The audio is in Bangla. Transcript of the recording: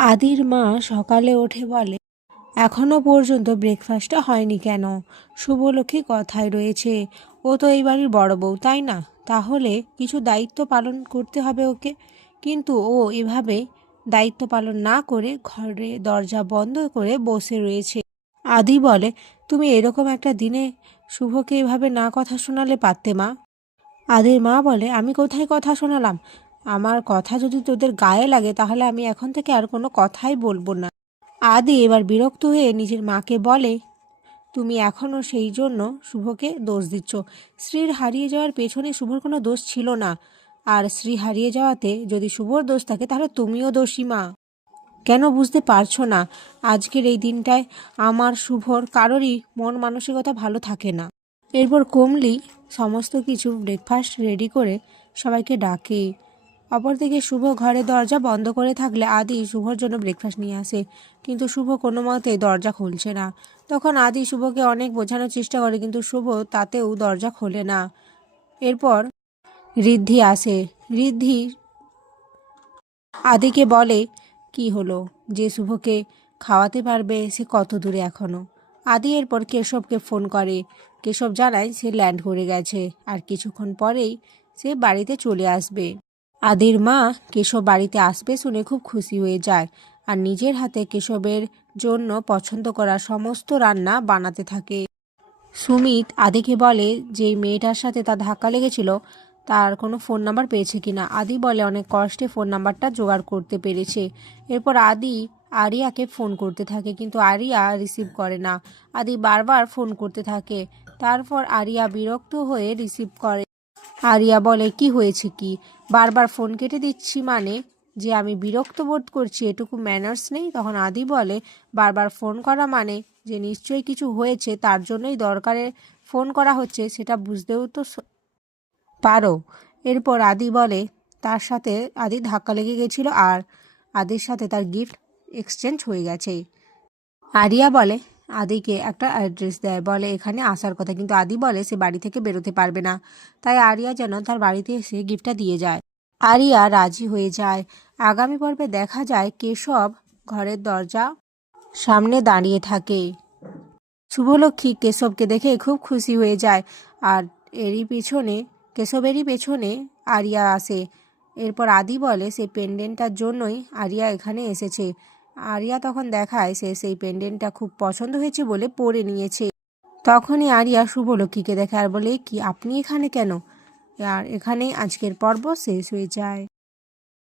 আদির মা সকালে উঠে বলে, এখনও পর্যন্ত ব্রেকফাস্টটা হয়নি কেন? শুভলক্ষ্মী কথায় রয়েছে, ও তো এই বাড়ির বড় বউ, তাই না? তাহলে কিছু দায়িত্ব পালন করতে হবে ওকে। কিন্তু ও এভাবে দায়িত্ব পালন না করে ঘরে দরজা বন্ধ করে বসে রয়েছে। আদি বলে, তুমি এরকম একটা দিনে শুভকে এভাবে না কথা শোনালে পারতে মা? আদির মা বলে, আমি কোথায় কথা শোনালাম? আমার কথা যদি তোদের গায়ে লাগে, তাহলে আমি এখন থেকে আর কোনো কথাই বলব না। আদি এবার বিরক্ত হয়ে নিজের মাকে বলে, তুমি এখনও সেই জন্য শুভকে দোষ দিচ্ছ। স্ত্রীর হারিয়ে যাওয়ার পেছনে শুভর কোনো দোষ ছিল না। আর স্ত্রী হারিয়ে যাওয়াতে যদি শুভর দোষ থাকে, তাহলে তুমিও দোষী মা। কেন বুঝতে পারছ না? আজকের এই দিনটায় আমার শুভর কারোরই মন মানসিকতা ভালো থাকে না। এরপর কমলি সমস্ত কিছু ব্রেকফাস্ট রেডি করে সবাইকে ডাকে। অপরদিকে শুভ ঘরে দরজা বন্ধ করে থাকলে আদি শুভর জন্য ব্রেকফাস্ট নিয়ে আসে। কিন্তু শুভ কোনো মতে দরজা খুলছে না। তখন আদি শুভকে অনেক বোঝানোর চেষ্টা করে, কিন্তু শুভ তাতেও দরজা খোলে না। এরপর ঋদ্ধি আসে। ঋদ্ধি আদিকে বলে, কি হলো? যে শুভকে খাওয়াতে পারবে সে কত দূরে এখনও? আদি এরপর কেশবকে ফোন করে। কেশব জানায়, সে ল্যান্ড করে গেছে। আর কিছুক্ষণ পরেই সে বাড়িতে চলে আসবে। আদির মা কেশব বাড়িতে আসবে শুনে খুব খুশি হয়ে যায়। আর নিজের হাতে কেশবের জন্য পছন্দ করা সমস্ত রান্না বানাতে থাকে। সুমিত আদিকে বলে যে মেয়েটার সাথে তার ধাক্কা লেগেছিল, তার কোনো ফোন নাম্বার পেয়েছে কিনা? আদি বলে, অনেক কষ্টে ফোন নাম্বারটা জোগাড় করতে পেরেছে। এরপর আদি আরিয়াকে ফোন করতে থাকে, কিন্তু আরিয়া রিসিভ করে না। আদি বারবার ফোন করতে থাকে। তারপর আরিয়া বিরক্ত হয়ে রিসিভ করে। আরিয়া বলে, কি হয়েছে কি? বারবার ফোন কেটে দিচ্ছি মানে যে আমি বিরক্ত বোধ করছি, এটুকু ম্যানার্স নেই। তখন আদি বলে, বারবার ফোন করা মানে যে নিশ্চয়ই কিছু হয়েছে, তার জন্যই দরকারে ফোন করা হচ্ছে, সেটা বুঝতেও তো পারো। এরপর আদি বলে, তার সাথে আদি ধাক্কা লেগে গেছিল আর আদির সাথে তার গিফট এক্সচেঞ্জ হয়ে গেছে। আরিয়া বলে আদিকে একটা অ্যাড্রেস দেয়। বলে, এখানে আসার কথা। কিন্তু আদি বলে, সে বাড়ি থেকে বেরোতে পারবে না। তাই আরিয়া যেন তার বাড়িতে এসে গিফটটা দিয়ে যায়। আরিয়া রাজি হয়ে যায়। আগামী পর্বে দেখা যায় কেশব ঘরের দরজা সামনে দাঁড়িয়ে থাকে। শুভলক্ষ্মী কেশবকে দেখে খুব খুশি হয়ে যায় আর এরই পেছনে, কেশবেরই পেছনে আরিয়া আসে। এরপর আদি বলে সেই পেন্ডেন্টটার জন্যই আরিয়া এখানে এসেছে। আরিয়া তখন দেখায় সে সেই পেন্ডেন্টটা খুব পছন্দ হয়েছে বলে পরে নিয়েছে। তখনই আরিয়া শুভলক্ষ্মীকে দেখে আর বলে, কি, আপনি এখানে কেন? আর এখানেই আজকের পর্ব শেষ হয়ে যায়।